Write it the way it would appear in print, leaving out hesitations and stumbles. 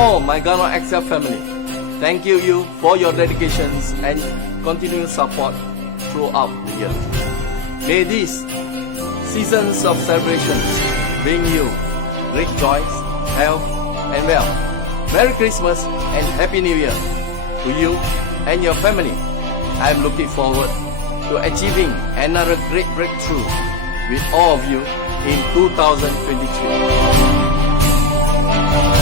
all my Gano Excel family, thank you for your dedications and continued support throughout the year. May these seasons of celebrations bring you great joys, health, and wealth. Merry Christmas and Happy New Year to you and your family. I am looking forward to achieving another great breakthrough with all of you in 2023.